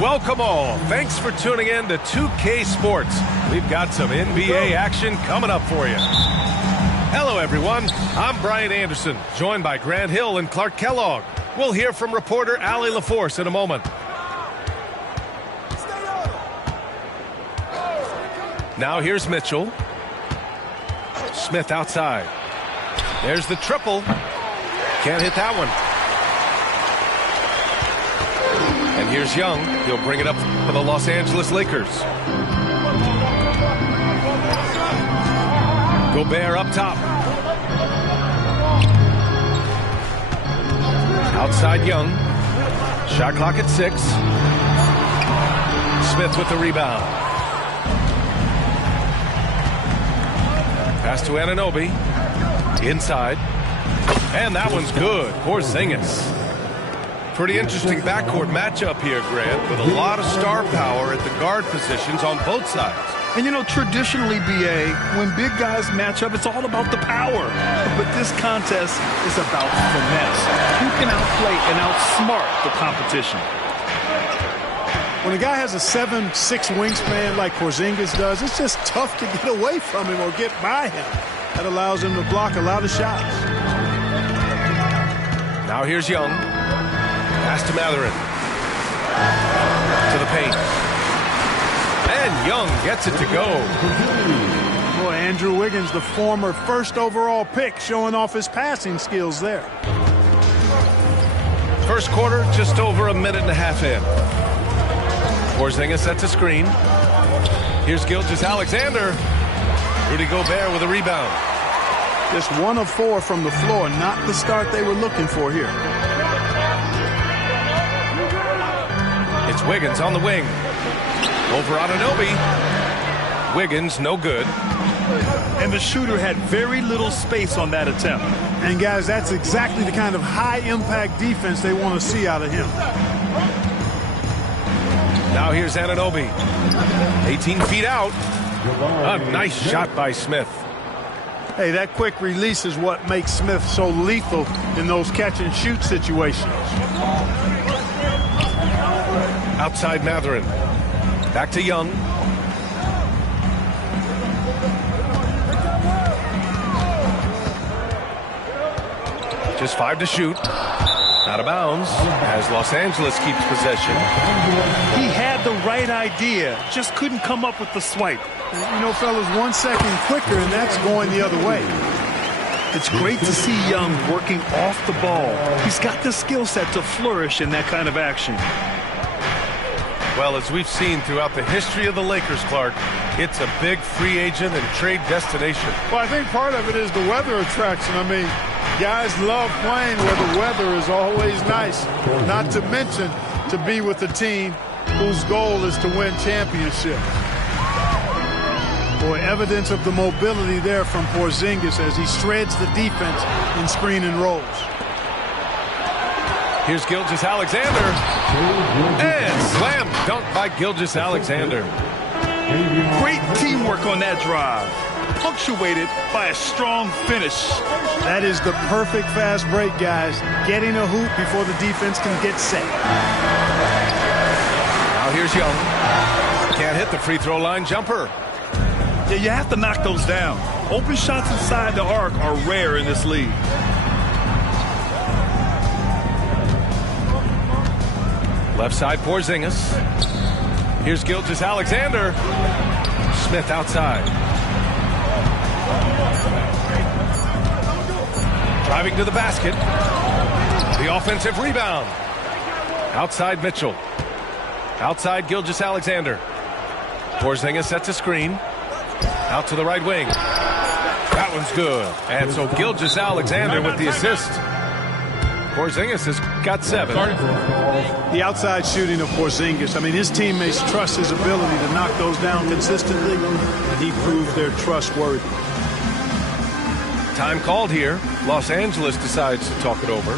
Welcome all. Thanks for tuning in to 2K Sports. We've got some NBA action coming up for you. Hello, everyone. I'm Brian Anderson, joined by Grant Hill and Clark Kellogg. We'll hear from reporter Allie LaForce in a moment. Now here's Mitchell. Smith outside. There's the triple. Can't hit that one. And here's Young. He'll bring it up for the Los Angeles Lakers. Gobert up top. Outside Young. Shot clock at 6. Smith with the rebound. Pass to Anunoby. Inside. And that one's good. Porzingis. Pretty interesting backcourt matchup here, Grant, with a lot of star power at the guard positions on both sides. And, you know, traditionally, B.A., when big guys match up, it's all about the power. But this contest is about finesse. Who can outplay and outsmart the competition? When a guy has a 7'6" wingspan like Porzingis does, it's just tough to get away from him or get by him. That allows him to block a lot of shots. Now here's Young. Pass to Matherin. To the paint. And Young gets it to go. Boy, Andrew Wiggins, the former first overall pick, showing off his passing skills there. First quarter, just over a minute and a half in. Porzingis sets a screen. Here's Gilgeous-Alexander. Rudy Gobert with a rebound. Just 1 of 4 from the floor, not the start they were looking for here. It's Wiggins on the wing. Over Anunoby. Wiggins, no good. And the shooter had very little space on that attempt. And, guys, that's exactly the kind of high-impact defense they want to see out of him. Now here's Anunoby. 18 feet out. A nice shot by Smith. Hey, that quick release is what makes Smith so lethal in those catch-and-shoot situations. Outside Matherin. Back to Young. Just 5 to shoot. Out of bounds as Los Angeles keeps possession. He had the right idea, just couldn't come up with the swipe. You know, fellas, 1 second quicker, and that's going the other way. It's great to see Young working off the ball. He's got the skill set to flourish in that kind of action. Well, as we've seen throughout the history of the Lakers, Clark, it's a big free agent and trade destination. Well, I think part of it is the weather attraction. I mean, guys love playing where the weather is always nice, not to mention to be with a team whose goal is to win championships. Boy, evidence of the mobility there from Porzingis as he shreds the defense in screen and rolls. Here's Gilgeous-Alexander. And slam dunk by Gilgeous-Alexander. Great teamwork on that drive, punctuated by a strong finish. That is the perfect fast break, guys. Getting a hoop before the defense can get set. Now here's Young. Can't hit the free throw line jumper. Yeah, you have to knock those down. Open shots inside the arc are rare in this league. Left side Porzingis. Here's Gilgeous-Alexander. Smith outside. Driving to the basket. The offensive rebound. Outside Mitchell. Outside Gilgeous-Alexander. Porzingis sets a screen. Out to the right wing. That one's good. And so Gilgeous-Alexander with the assist. Porzingis has got 7. The outside shooting of Porzingis. I mean, his teammates trust his ability to knock those down consistently, and he proved they're trustworthy. Time called here. Los Angeles decides to talk it over.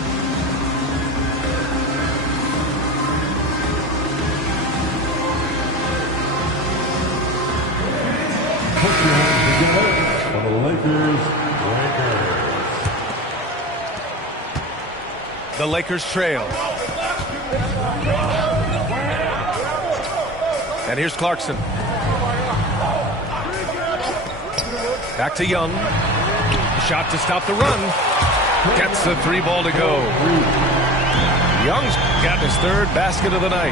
For the Lakers. The Lakers trail. And here's Clarkson. Back to Young. Shot to stop the run. Gets the 3 ball to go. Young's got his 3rd basket of the night.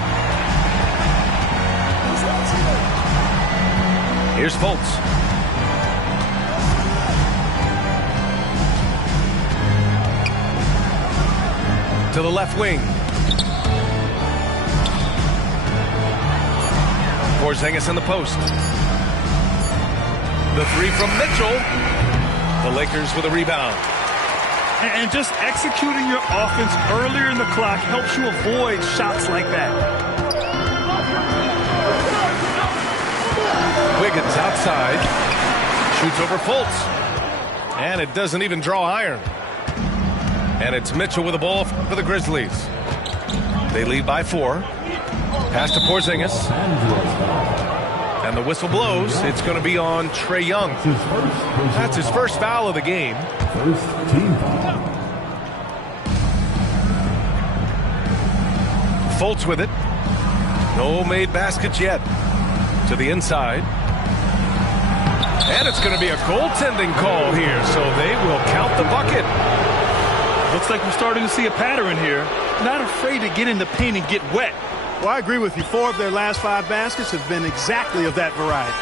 Here's Fultz. To the left wing. Porzingis in the post. The 3 from Mitchell. The Lakers with a rebound. And just executing your offense earlier in the clock helps you avoid shots like that. Wiggins outside. Shoots over Fultz. And it doesn't even draw iron. And it's Mitchell with the ball for the Grizzlies. They lead by 4. Pass to Porzingis. And the whistle blows. It's going to be on Trae Young. That's his first foul of the game. First team foul. Fultz with it. No made baskets yet. To the inside. And it's going to be a goaltending call here, so they will count the bucket. Looks like we're starting to see a pattern here. Not afraid to get in the paint and get wet. Well, I agree with you. 4 of their last 5 baskets have been exactly of that variety.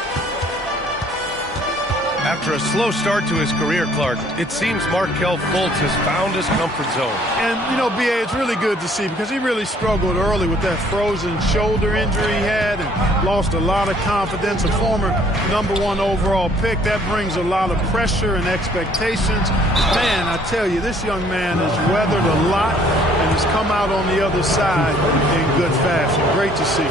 After a slow start to his career, Clark, it seems Markelle Fultz has found his comfort zone. And, you know, B.A., it's really good to see because he really struggled early with that frozen shoulder injury he had and lost a lot of confidence. A former #1 overall pick, that brings a lot of pressure and expectations. Man, I tell you, this young man has weathered a lot and has come out on the other side in good fashion. Great to see.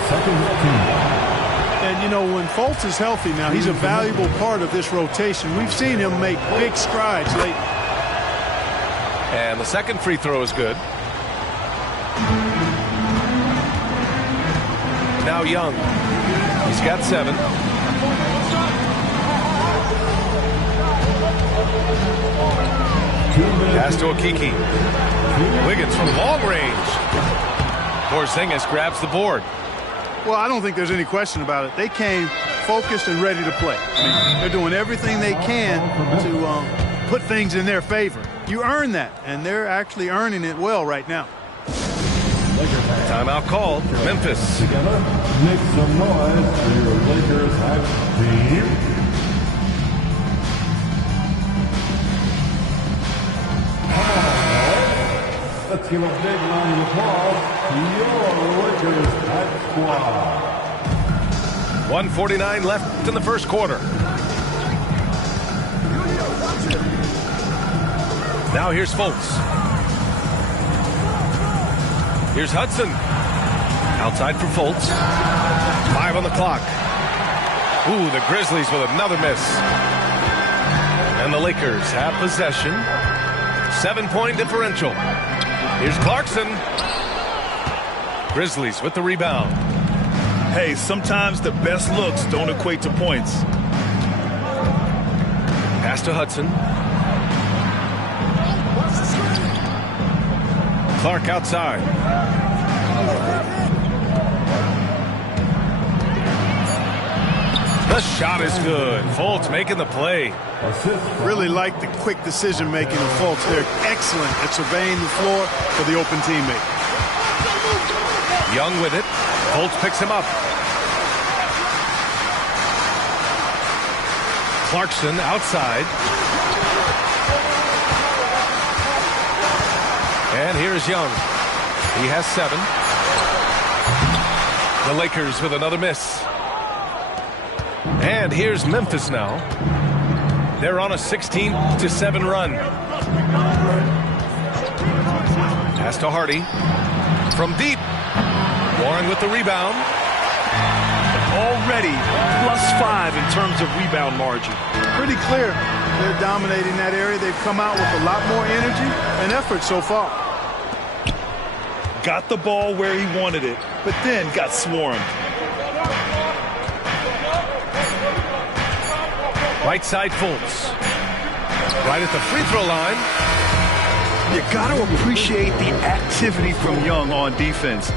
And, you know, when Fultz is healthy now, he's a valuable part of this rotation. We've seen him make big strides lately. And the second free throw is good. Now Young. He's got 7. Pass to Okiki. Wiggins from long range. Porzingis grabs the board. Well, I don't think there's any question about it. They came focused and ready to play. I mean, they're doing everything they can to put things in their favor. You earn that, and they're actually earning it well right now. Timeout called. Memphis. Together, make some noise for your Lakers hype team. Let's give a big round of applause to your Lakers hype squad. 1:49 left in the first quarter. Now here's Fultz. Here's Hudson. Outside for Fultz. 5 on the clock. Ooh, the Grizzlies with another miss. And the Lakers have possession. 7-point differential. Here's Clarkson. Grizzlies with the rebound. Hey, sometimes the best looks don't equate to points. Pass to Hudson. Clark outside. The shot is good. Fultz making the play. Really like the quick decision-making of Fultz. They're excellent at surveying the floor for the open teammate. Young with it. Fultz picks him up. Clarkson outside. And here's Young. He has 7. The Lakers with another miss. And here's Memphis now. They're on a 16-7 run. Pass to Hardy. From deep. Warren with the rebound. Already +5 in terms of rebound margin. Pretty clear. They're dominating that area. They've come out with a lot more energy and effort so far. Got the ball where he wanted it, but then got swarmed. Right side Fultz. Right at the free throw line. You got to appreciate the activity from Young on defense.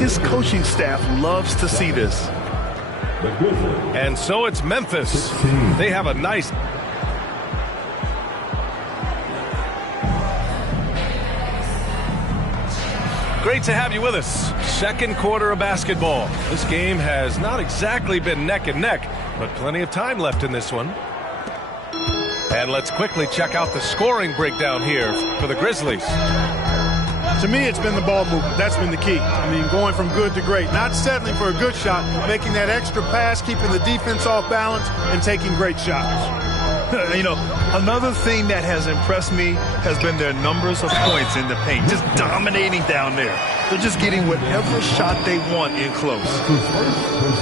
His coaching staff loves to see this. And so it's Memphis. They have a nice... Great to have you with us. Second quarter of basketball. This game has not exactly been neck and neck, but plenty of time left in this one. And let's quickly check out the scoring breakdown here for the Grizzlies. To me, it's been the ball movement. That's been the key. I mean, going from good to great. Not settling for a good shot, making that extra pass, keeping the defense off balance, and taking great shots. You know, another thing that has impressed me has been their numbers of points in the paint. Just dominating down there. They're just getting whatever shot they want in close.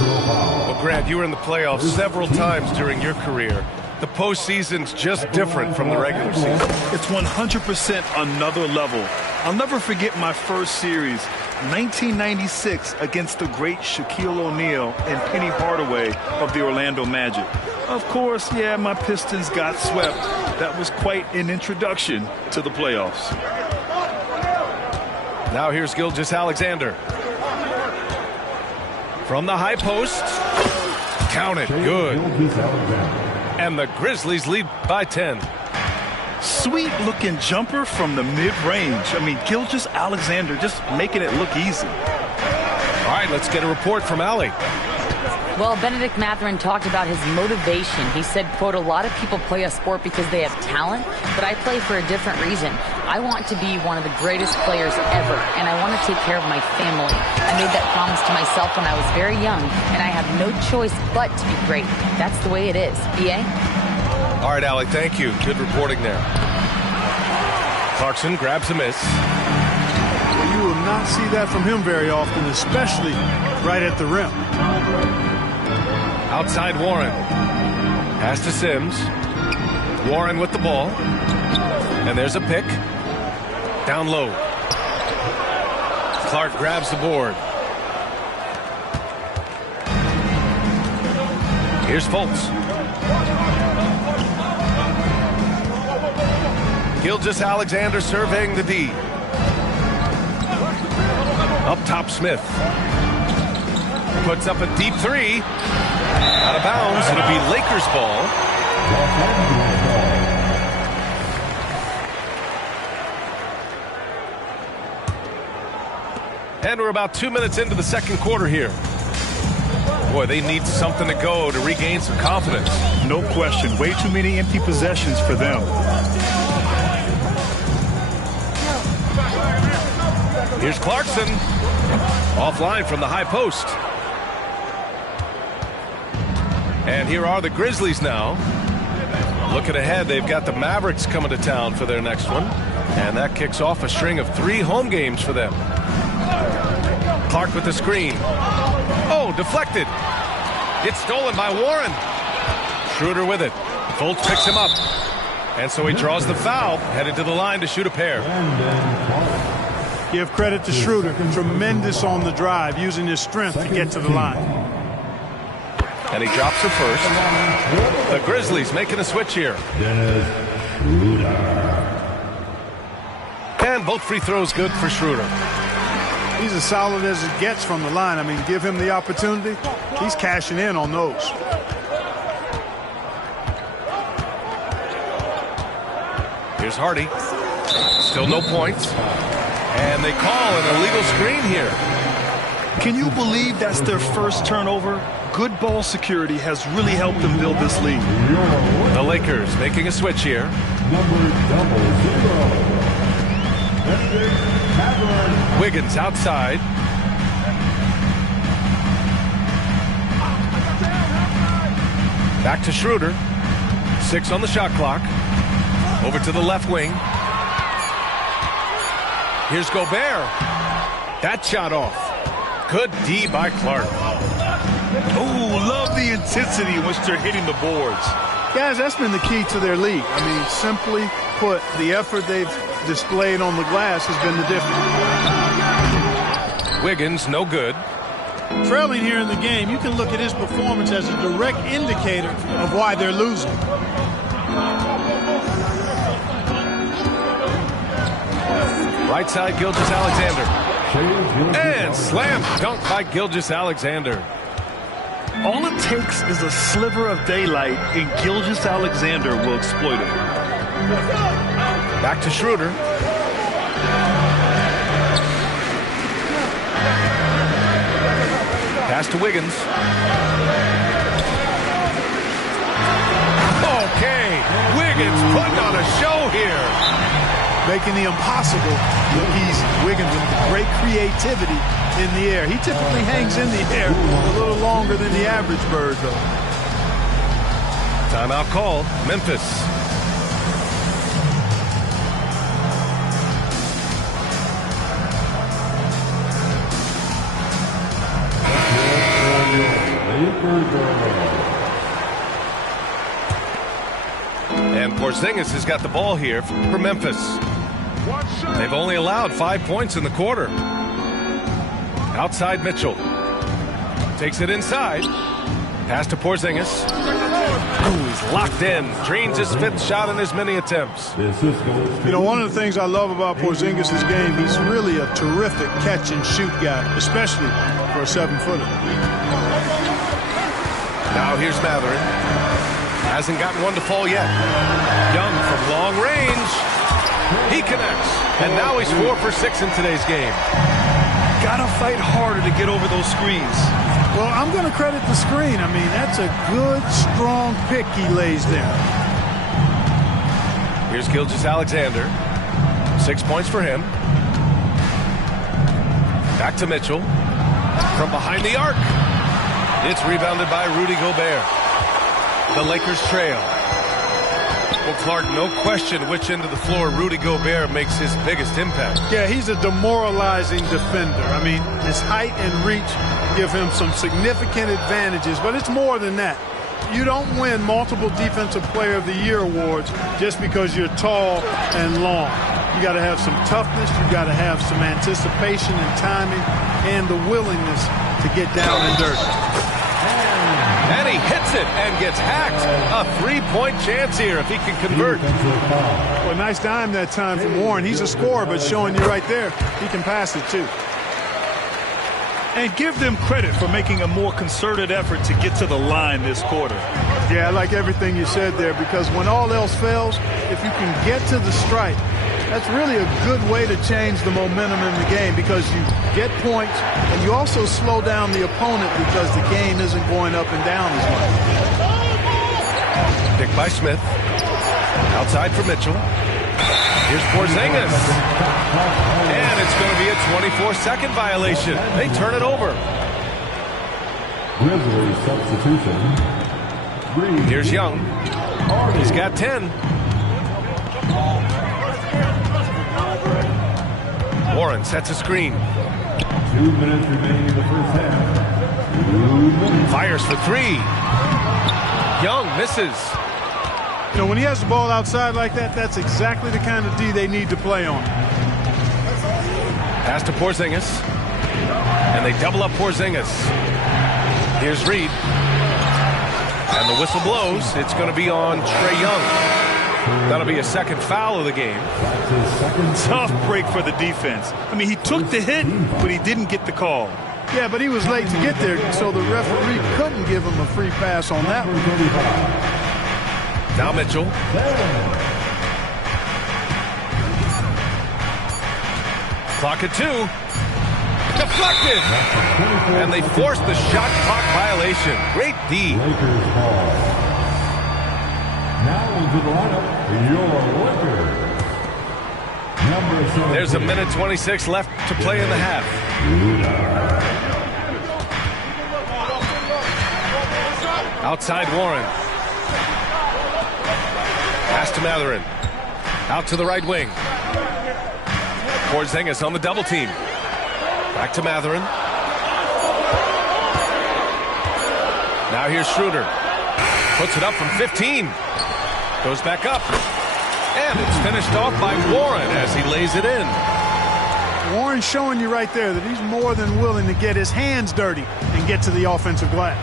Well, Grant, you were in the playoffs several times during your career. The postseason's just different from the regular season. It's 100% another level. I'll never forget my first series, 1996, against the great Shaquille O'Neal and Penny Hardaway of the Orlando Magic. Of course, yeah, my Pistons got swept. That was quite an introduction to the playoffs. Now here's Gilgeous Alexander. From the high post. Count it. Good. And the Grizzlies lead by 10. Sweet looking jumper from the mid-range. I mean, Gilgeous Alexander just making it look easy. All right, let's get a report from Allie. Well, Benedict Mathurin talked about his motivation. He said, quote, a lot of people play a sport because they have talent, but I play for a different reason. I want to be one of the greatest players ever, and I want to take care of my family. I made that promise to myself when I was very young, and I have no choice but to be great. That's the way it is. B.A.? All right, Allie, thank you. Good reporting there. Clarkson grabs a miss. Well, you will not see that from him very often, especially right at the rim. Outside Warren. Pass to Sims. Warren with the ball. And there's a pick. Down low. Clark grabs the board. Here's Fultz. Gilgeous Alexander surveying the D. Up top Smith. Puts up a deep three. Out of bounds. It'll be Lakers ball. And we're about 2 minutes into the second quarter here. Boy, they need something to go to regain some confidence. No question. Way too many empty possessions for them. Here's Clarkson. Offline from the high post. And here are the Grizzlies now. Looking ahead, they've got the Mavericks coming to town for their next one. And that kicks off a string of 3 home games for them. Clark with the screen. Oh, deflected. It's stolen by Warren. Schroeder with it. Fultz picks him up. And so he draws the foul, headed to the line to shoot a pair. Give credit to Schroeder. Tremendous on the drive, using his strength to get to the line. And he drops her first. The Grizzlies making a switch here. And both free throws good for Schroeder. He's as solid as it gets from the line. I mean, give him the opportunity. He's cashing in on those. Here's Hardy. Still no points. And they call an illegal screen here. Can you believe that's their first turnover? Good ball security has really helped them build this lead. The Lakers making a switch here. Wiggins outside. Back to Schroeder. 6 on the shot clock. Over to the left wing. Here's Gobert. That shot off. Good D by Clark. Oh, love the intensity in which they're hitting the boards. Guys, that's been the key to their lead. I mean, simply put, the effort they've displayed on the glass has been the difference. Wiggins, no good. Trailing here in the game, you can look at his performance as a direct indicator of why they're losing. Right side, Gilgeous Alexander. And Slam dunk by Gilgeous-Alexander. All it takes is a sliver of daylight, and Gilgeous-Alexander will exploit it. Back to Schroeder. Pass to Wiggins. Okay, Wiggins putting on a show here. Making the impossible look easy. Wiggins with great creativity in the air. He typically hangs in the air a little longer than the average bird, though. Timeout call, Memphis. And Porzingis has got the ball here for Memphis. They've only allowed 5 points in the quarter. Outside Mitchell. Takes it inside. Pass to Porzingis. Oh, he's locked in. Drains his 5th shot in as many attempts. You know, one of the things I love about Porzingis' game, he's really a terrific catch-and-shoot guy, especially for a 7-footer. Now here's Mathurin. Hasn't gotten one to fall yet. Young from long range. He connects. And now he's 4 for 6 in today's game. Gotta fight harder to get over those screens. Well, I'm going to credit the screen. I mean, that's a good, strong pick he lays there. Here's Gilgeous-Alexander. 6 points for him. Back to Mitchell. From behind the arc. It's rebounded by Rudy Gobert. The Lakers trail. Well, Clark, no question which end of the floor Rudy Gobert makes his biggest impact. Yeah, he's a demoralizing defender. I mean, his height and reach give him some significant advantages, but it's more than that. You don't win multiple Defensive Player of the Year awards just because you're tall and long. You got to have some toughness, you got to have some anticipation and timing, and the willingness to get down and dirty. And he hits it and gets hacked. A 3-point chance here if he can convert. Well, nice dime that time from Warren. He's a scorer, but showing you right there, he can pass it too. And give them credit for making a more concerted effort to get to the line this quarter. Yeah, I like everything you said there, because when all else fails, if you can get to the stripe, that's really a good way to change the momentum in the game, because you get points and you also slow down the opponent because the game isn't going up and down as much. Pick by Smith. Outside for Mitchell. Here's Porzingis. And it's going to be a 24-second violation. They turn it over. Grizzlies substitution. Here's Young. He's got 10. Warren sets a screen. 2 minutes remaining in the first half. Fires for 3. Young misses. You know, when he has the ball outside like that, that's exactly the kind of D they need to play on. Pass to Porzingis. And they double up Porzingis. Here's Reed. And the whistle blows. It's going to be on Trae Young. That'll be a second foul of the game. Tough break for the defense. I mean, he took the hit, but he didn't get the call. Yeah, but he was late to get there, so the referee couldn't give him a free pass on that one. Now Mitchell. Clock at 2. Deflected. And they forced the shot clock violation. Great D. Now into the lineup, your Lakers. There's a minute 26 left to play in the half. Outside Warren. Pass to Mathurin. Out to the right wing. Porzingis on the double team. Back to Mathurin. Now here's Schroeder. Puts it up from 15. Goes back up. And it's finished off by Warren as he lays it in. Warren's showing you right there that he's more than willing to get his hands dirty and get to the offensive glass.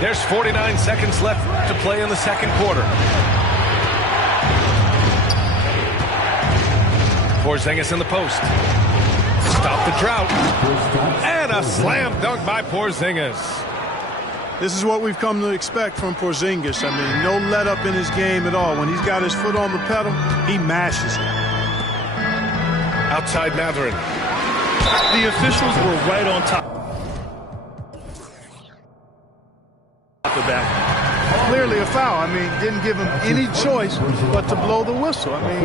There's 49 seconds left to play in the second quarter. Porzingis in the post. Stop the drought. And a slam dunk by Porzingis. This is what we've come to expect from Porzingis. I mean, no let up in his game at all. When he's got his foot on the pedal, he mashes it. Outside Mathurin. The officials were right on top of that. Clearly a foul. I mean, didn't give him any choice but to blow the whistle. I mean,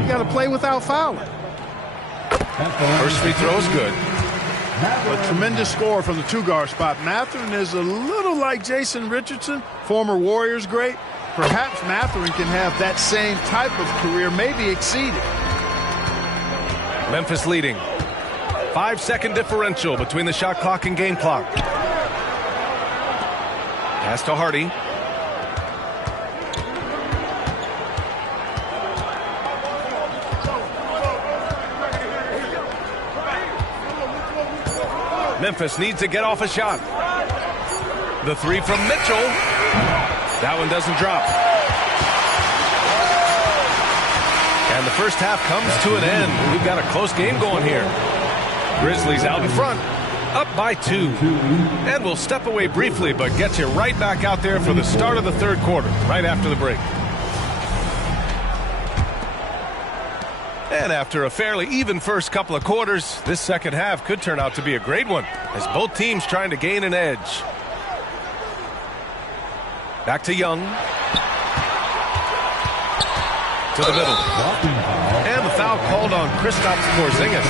you got to play without fouling. First free throw is good. A tremendous score from the two-guard spot. Mathurin is a little like Jason Richardson, former Warriors great. Perhaps Mathurin can have that same type of career, maybe exceed it. Memphis leading. 5-second differential between the shot clock and game clock. Pass to Hardy. Memphis needs to get off a shot. The three from Mitchell. That one doesn't drop. And the first half comes to an end. We've got a close game going here. Grizzlies out in front, up by 2. And we'll step away briefly, but get you right back out there for the start of the third quarter, right after the break. And after a fairly even first couple of quarters, this second half could turn out to be a great one, as both teams trying to gain an edge. Back to Young. To the middle. And the foul called on Kristaps Porzingis.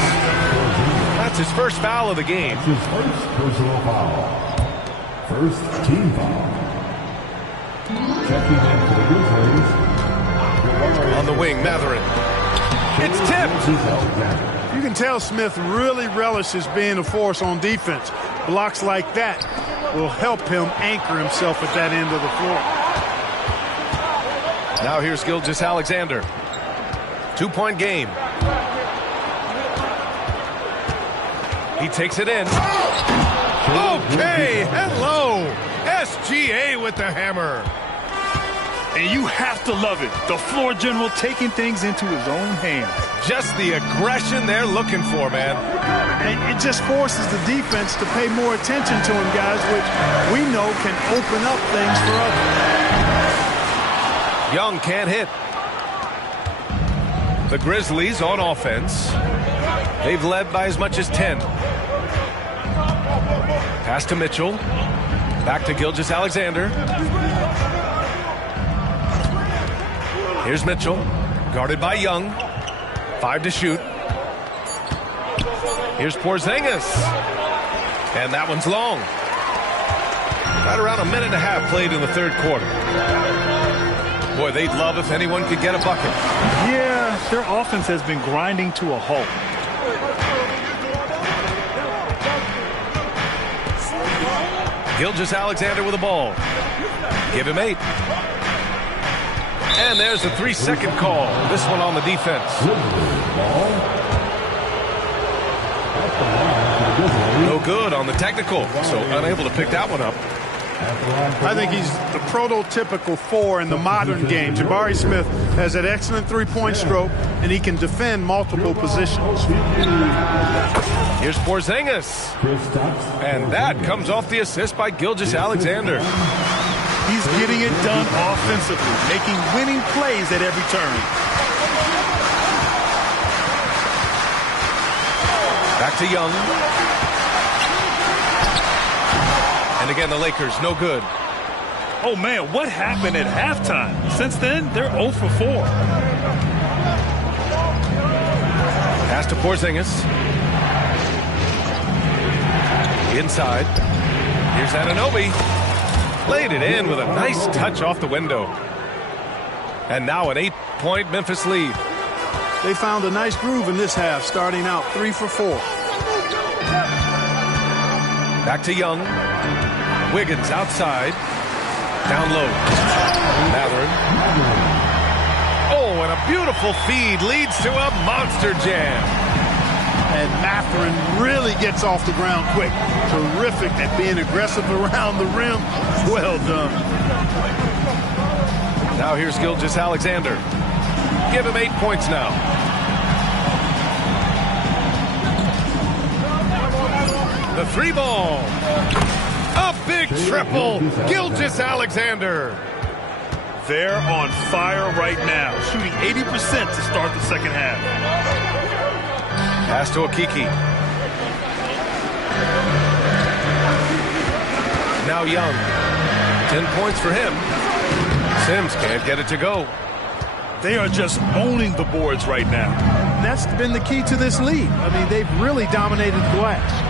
That's his first foul of the game. His first personal foul. First team foul. Checking in for the Grizzlies. On the wing, Mathurin. It's tipped. You can tell Smith really relishes being a force on defense. Blocks like that will help him anchor himself at that end of the floor. Now here's Gilgeous Alexander. 2-point game. He takes it in. Okay, hello. SGA with the hammer. And you have to love it. The floor general taking things into his own hands. Just the aggression they're looking for, man. And it just forces the defense to pay more attention to him, guys, which we know can open up things for others. Young can't hit. The Grizzlies on offense. They've led by as much as 10. Pass to Mitchell. Back to Gilgeous Alexander. Here's Mitchell, guarded by Young. 5 to shoot. Here's Porzingis. And that one's long. Right around a minute and a half played in the third quarter. Boy, they'd love if anyone could get a bucket. Yeah, their offense has been grinding to a halt. Gilgeous Alexander with the ball. Give him 8. And there's a 3-second call. This one on the defense. No good on the technical, so unable to pick that one up. I think he's the prototypical 4 in the modern game. Jabari Smith has an excellent three-point stroke, and he can defend multiple positions. Here's Porzingis. And that comes off the assist by Gilgeous Alexander. He's getting it done offensively, making winning plays at every turn. Back to Young. And again, the Lakers, no good. Oh, man, what happened at halftime? Since then, they're 0 for 4. Pass to Porzingis. Inside. Here's Anunoby. Laid it in with a nice touch off the window. And now an 8-point Memphis lead. They found a nice groove in this half, starting out 3 for 4. Back to Young. Wiggins outside. Down low. Mathurin. Oh, and a beautiful feed leads to a monster jam. And Mathurin really gets off the ground quick. Terrific at being aggressive around the rim. Well done. Now here's Gilgeous Alexander. Give him 8 points now. The three ball. A big triple. Gilgeous Alexander. They're on fire right now, shooting 80% to start the second half. Pass to Okiki. Now Young. 10 points for him. Sims can't get it to go. They are just owning the boards right now. And that's been the key to this lead. I mean, they've really dominated the glass.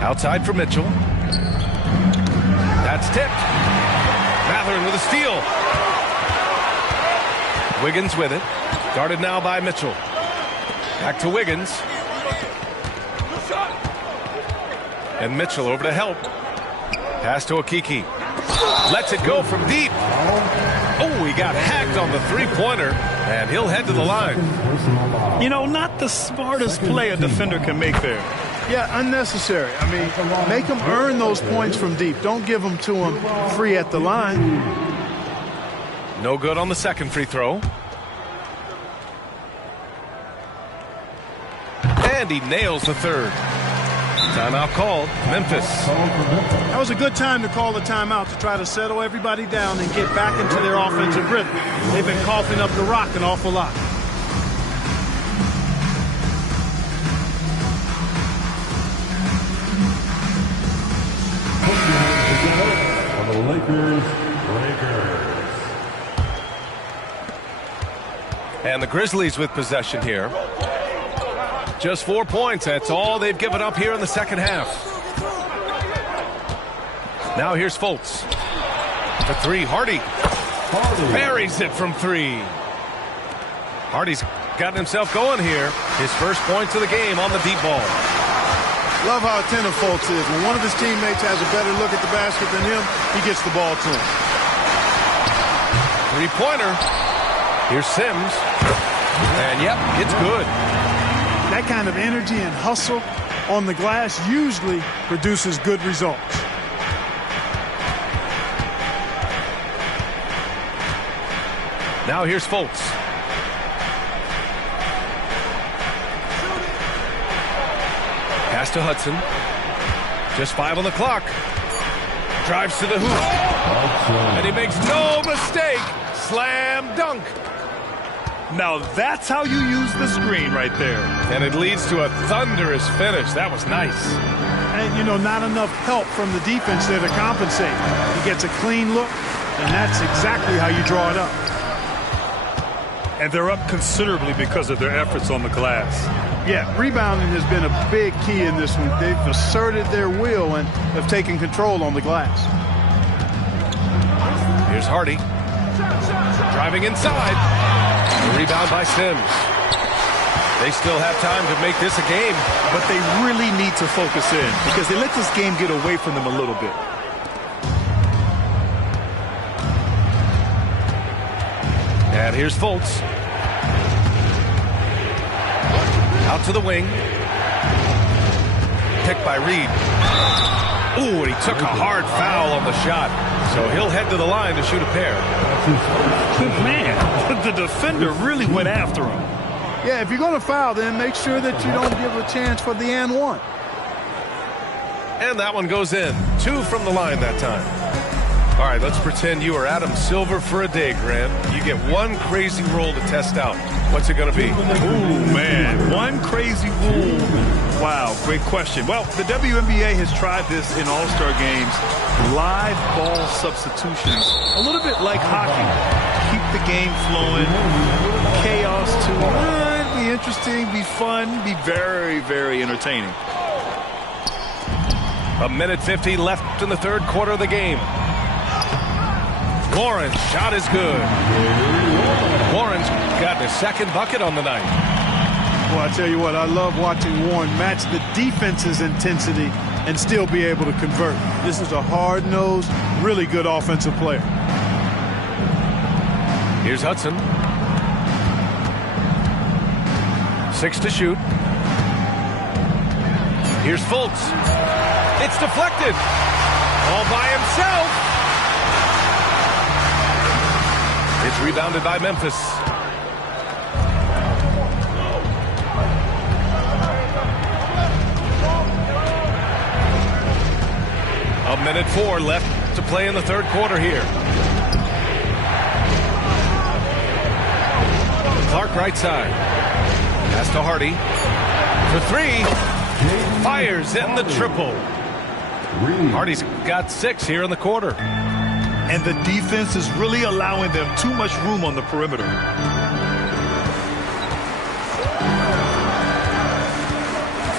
Outside for Mitchell. That's tipped. Mathurin with a steal. Wiggins with it. Guarded now by Mitchell. Back to Wiggins. And Mitchell over to help. Pass to Okiki. Lets it go from deep. Oh, he got hacked on the three-pointer, and he'll head to the line. You know, not the smartest play a defender can make there. Yeah, unnecessary. I mean, make them earn those points from deep. Don't give them to them free at the line. No good on the second free throw. And he nails the third. Timeout called. Memphis. That was a good time to call the timeout to try to settle everybody down and get back into their offensive rhythm. They've been coughing up the rock an awful lot. For the Lakers. And the Grizzlies with possession here. Just 4 points. That's all they've given up here in the second half. Now here's Fultz. For three, Hardy. Buries it from three. Hardy's gotten himself going here. His first points of the game on the deep ball. Love how attentive Fultz is. When one of his teammates has a better look at the basket than him, he gets the ball to him. Three-pointer. Here's Sims. And yep, it's good. That kind of energy and hustle on the glass usually produces good results. Now here's Fultz. Pass to Hudson. Just 5 on the clock. Drives to the hoop. And he makes no mistake. Slam dunk. Now that's how you use the screen right there. And it leads to a thunderous finish. That was nice. And, you know, not enough help from the defense there to compensate. He gets a clean look, and that's exactly how you draw it up. And they're up considerably because of their efforts on the glass. Yeah, rebounding has been a big key in this one. They've asserted their will and have taken control on the glass. Here's Hardy. Driving inside. The rebound by Sims. They still have time to make this a game. But they really need to focus in because they let this game get away from them a little bit. And here's Fultz. Out to the wing. Picked by Reed. Ooh, and he took a hard foul on the shot. So he'll head to the line to shoot a pair. Man, the defender really went after him. Yeah, if you're going to foul, then make sure that you don't give a chance for the and one. And that one goes in. 2 from the line that time. All right, let's pretend you are Adam Silver for a day, Grant. You get one crazy rule to test out. What's it going to be? Ooh, man, one crazy rule. Wow, great question. Well, the WNBA has tried this in all-star games. Live ball substitutions. A little bit like hockey. Keep the game flowing. Chaos to be interesting, be fun, be very, very entertaining. 1:50 left in the third quarter of the game. Warren's shot is good. Warren's got his second bucket on the night. Well, I tell you what, I love watching Warren match the defense's intensity and still be able to convert. This is a hard-nosed, really good offensive player. Here's Hudson. 6 to shoot. Here's Fultz. It's deflected. All by himself. It's rebounded by Memphis. 1:04 left to play in the third quarter here. Clark right side. Pass to Hardy. For three. Fires in the triple. Hardy's got 6 here in the quarter. And the defense is really allowing them too much room on the perimeter.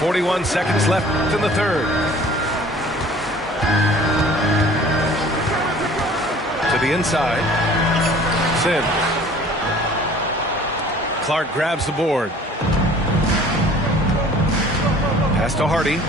.41 seconds left in the third. To the inside. Sims. Clark grabs the board. Pass to Hardy.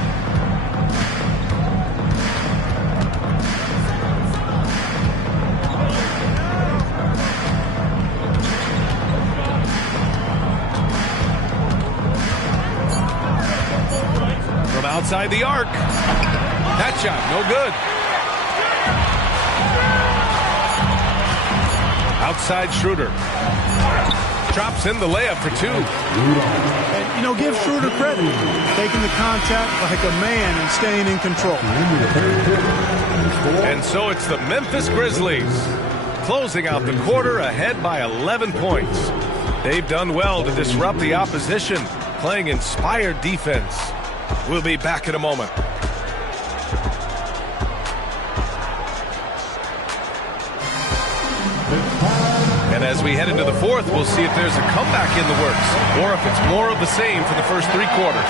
From outside the arc. That shot, no good. Outside Schroeder. Drops in the layup for 2. And, you know, give Schroeder credit. Taking the contact like a man and staying in control. And so it's the Memphis Grizzlies closing out the quarter ahead by 11 points. They've done well to disrupt the opposition, playing inspired defense. We'll be back in a moment. And as we head into the fourth, we'll see if there's a comeback in the works or if it's more of the same for the first 3 quarters.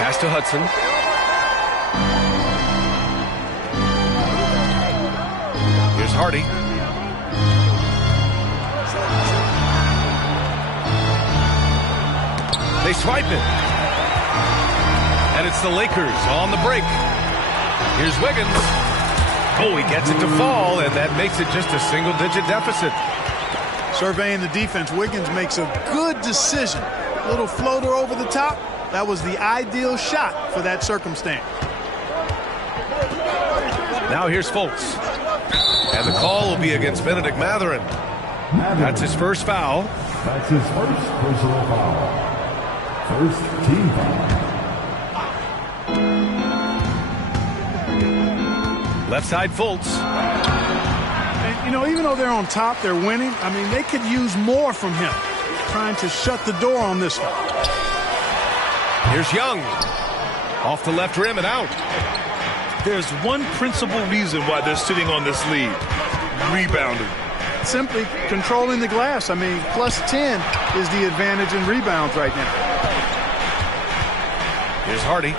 Pass to Hudson. Here's Hardy. They swipe it. And it's the Lakers on the break. Here's Wiggins. Oh, he gets it to fall, and that makes it just a single-digit deficit. Surveying the defense, Wiggins makes a good decision. Little floater over the top. That was the ideal shot for that circumstance. Now here's Fultz. And the call will be against Benedict Mathurin. That's his first foul. That's his first personal foul. First team foul. Left side Fultz. And, you know, even though they're on top, they're winning. I mean, they could use more from him. Trying to shut the door on this one. Here's Young. Off the left rim and out. There's one principal reason why they're sitting on this lead. Rebounding. Simply controlling the glass. I mean, plus 10 is the advantage in rebounds right now. Here's Hardy.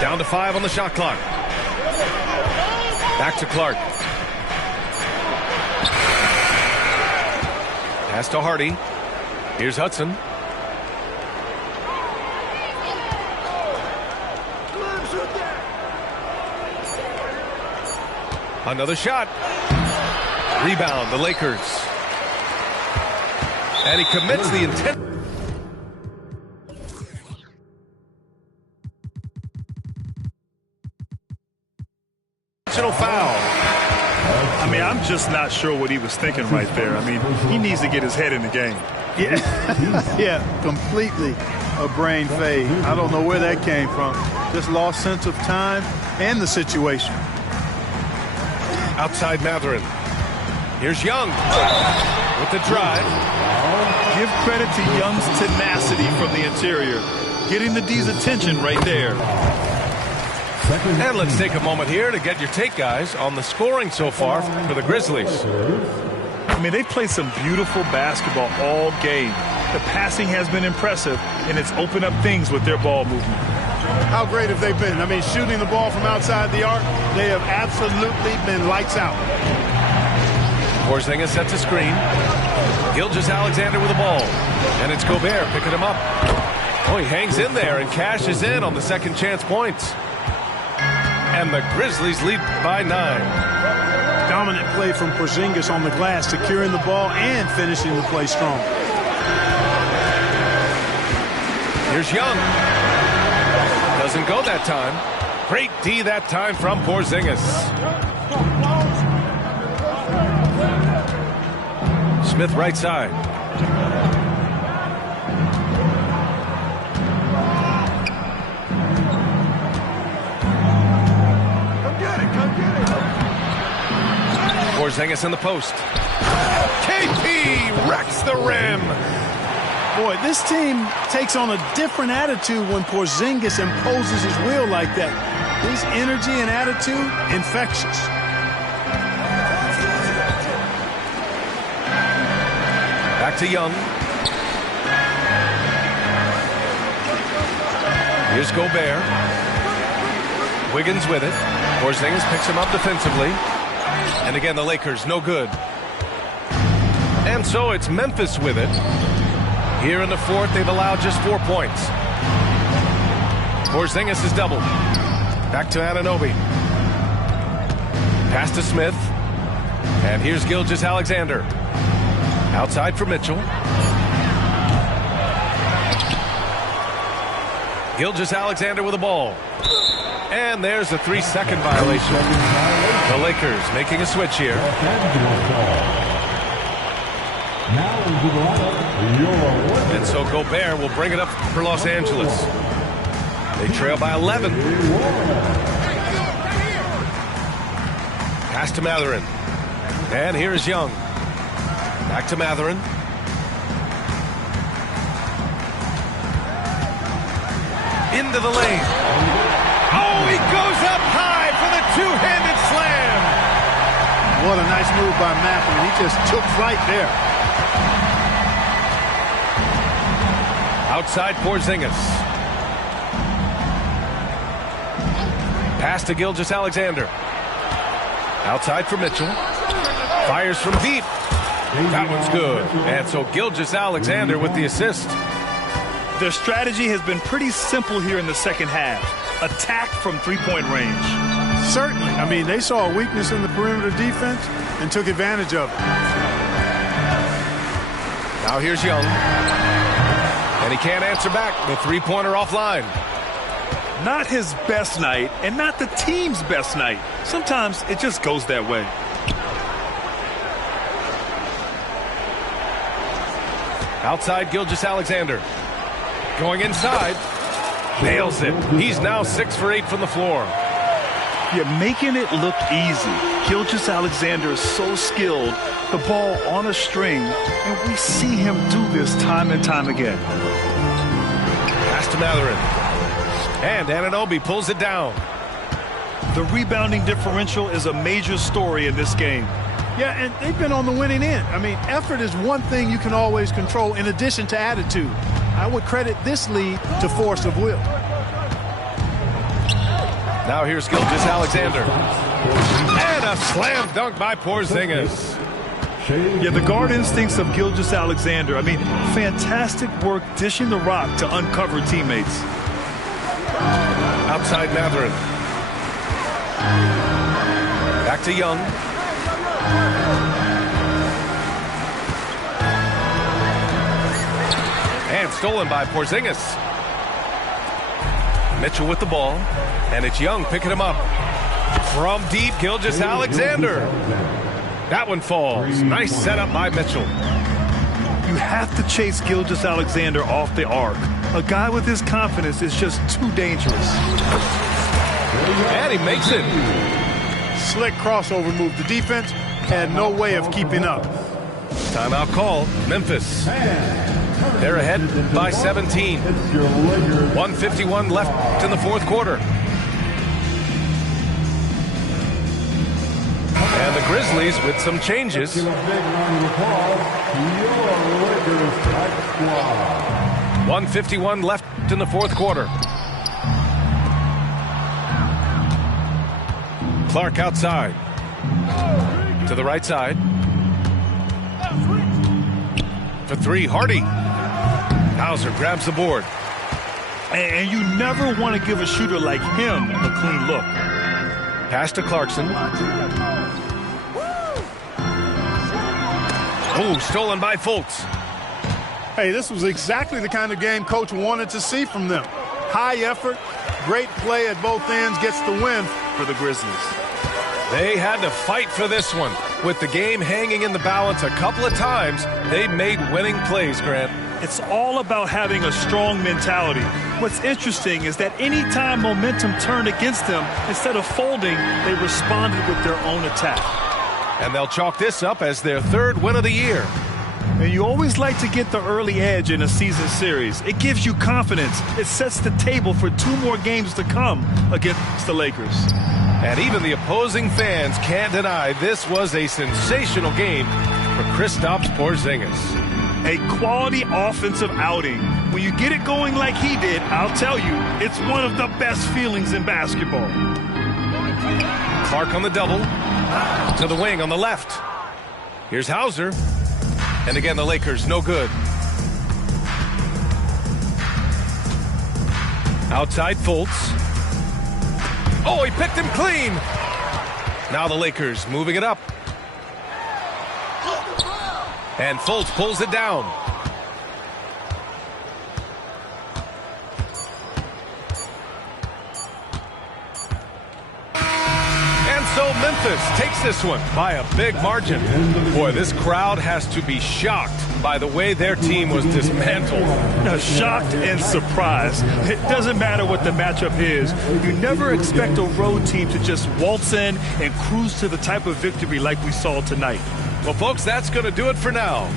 Down to 5 on the shot clock. Back to Clark. Pass to Hardy. Here's Hudson. Another shot. Rebound, the Lakers. And he commits the intent. Foul. I mean, I'm just not sure what he was thinking right there. I mean, he needs to get his head in the game. Yeah, yeah, completely a brain fade. I don't know where that came from. Just lost sense of time and the situation. Outside Mathurin. Here's Young with the drive. Give credit to Young's tenacity from the interior. Getting the D's attention right there. And let's take a moment here to get your take, guys, on the scoring so far for the Grizzlies. I mean, they've played some beautiful basketball all game. The passing has been impressive, and it's opened up things with their ball movement. How great have they been? I mean, shooting the ball from outside the arc, they have absolutely been lights out. Porzingis sets a screen. Gilgeous Alexander with the ball. And it's Gobert picking him up. Oh, he hangs in there and cashes in on the second chance points. And the Grizzlies lead by 9. Dominant play from Porzingis on the glass, securing the ball and finishing the play strong. Here's Young. Doesn't go that time. Great D that time from Porzingis. Smith right side. Porzingis in the post. KP wrecks the rim. Boy, this team takes on a different attitude when Porzingis imposes his will like that. His energy and attitude, infectious. Back to Young. Here's Gobert. Wiggins with it. Porzingis picks him up defensively. And again, the Lakers, no good. And so it's Memphis with it. Here in the fourth, they've allowed just 4 points. Porzingis is doubled. Back to Anunoby. Pass to Smith. And here's Gilgeous-Alexander. Outside for Mitchell. Gilgeous-Alexander with the ball. And there's a 3-second violation. The Lakers making a switch here. And so Gobert will bring it up for Los Angeles. They trail by 11. Pass to Mathurin. And here's Young. Back to Mathurin. Into the lane. Oh, he goes up high for the two-handed slam. What a nice move by Mathurin. He just took flight there. Outside Porzingis. Pass to Gilgeous-Alexander. Outside for Mitchell. Fires from deep. That one's good. And so Gilgeous-Alexander with the assist. Their strategy has been pretty simple here in the second half. Attack from three-point range. Certainly. I mean, they saw a weakness in the perimeter defense and took advantage of it. Now here's Young. And he can't answer back. The three-pointer offline. Not his best night and not the team's best night. Sometimes it just goes that way. Outside Gilgeous-Alexander. Going inside. Nails it. He's now 6 for 8 from the floor. Yeah, making it look easy. Gilgeous-Alexander is so skilled. The ball on a string, and we see him do this time and time again. Pass to Mathurin. And Anunoby pulls it down. The rebounding differential is a major story in this game. Yeah, and they've been on the winning end. I mean, effort is one thing you can always control in addition to attitude. I would credit this lead to force of will. Now here's Gilgeous-Alexander. And a slam dunk by Porzingis. Yeah, the guard instincts of Gilgeous-Alexander. I mean, fantastic work dishing the rock to uncover teammates. Outside Mathurin. Back to Young. And stolen by Porzingis. Mitchell with the ball. And it's Young picking him up. From deep, Gilgeous-Alexander. That one falls. Nice setup by Mitchell. You have to chase Gilgeous-Alexander off the arc. A guy with his confidence is just too dangerous. And he makes it. Slick crossover move. The defense had no way of keeping up. Timeout call. Memphis. They're ahead by 17. 1:51 left in the fourth quarter. And the Grizzlies with some changes. 1:51 left in the fourth quarter. Clark outside. To the right side. For three, Hardy. Hauser grabs the board. And you never want to give a shooter like him a clean look. Pass to Clarkson. Oh, stolen by Fultz. Hey, this was exactly the kind of game Coach wanted to see from them. High effort, great play at both ends, gets the win for the Grizzlies. They had to fight for this one. With the game hanging in the balance a couple of times, they made winning plays, Grant. It's all about having a strong mentality. What's interesting is that anytime momentum turned against them, instead of folding, they responded with their own attack. And they'll chalk this up as their third win of the year. And you always like to get the early edge in a season series. It gives you confidence. It sets the table for 2 more games to come against the Lakers. And even the opposing fans can't deny this was a sensational game for Kristaps Porzingis. A quality offensive outing. When you get it going like he did, I'll tell you, it's one of the best feelings in basketball. Clark on the double. To the wing on the left. Here's Hauser. And again, the Lakers no good. Outside Fultz. Oh, he picked him clean. Now the Lakers moving it up. And Fultz pulls it down. And so Memphis takes this one by a big margin. Boy, this crowd has to be shocked by the way their team was dismantled. Now, shocked and surprised. It doesn't matter what the matchup is. You never expect a road team to just waltz in and cruise to the type of victory like we saw tonight. Well, folks, that's going to do it for now.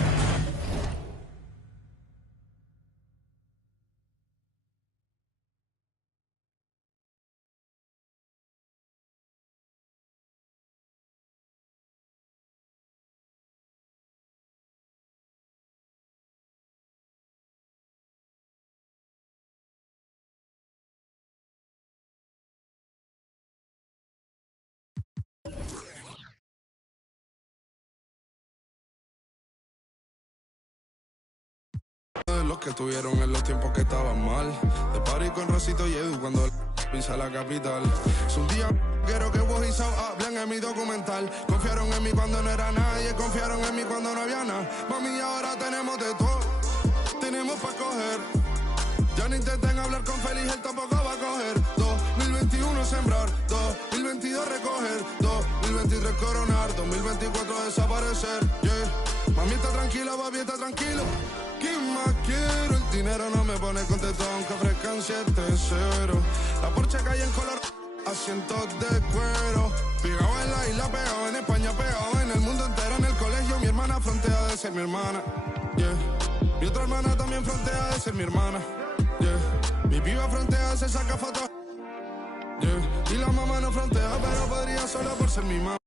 Los que estuvieron en los tiempos que estaban mal. De party con Rosito y Edu cuando pisa la capital. Es un día quiero que vos y Sao hablen en mi documental. Confiaron en mí cuando no era nadie, confiaron en mí cuando no había nada. Mami, ahora tenemos de todo, tenemos para coger. Ya no intenten hablar con Feliz, él tampoco va a coger. 2021 sembrar, 2022 recoger, 2023 coronar, 2024 desaparecer. Yeah. Mami está tranquila, papi está tranquilo. ¿Quién más quiero? El dinero no me pone contento aunque ofrezcan 7-0. La Porsche cae en color, asientos de cuero. Pegado en la isla, pegado en España, pegado en el mundo entero. En el colegio mi hermana frontea de ser mi hermana. Yeah. Mi otra hermana también frontea de ser mi hermana. Yeah. Mi piba frontea, se saca fotos. Yeah. Y la mamá no frontea, pero podría solo por ser mi mamá.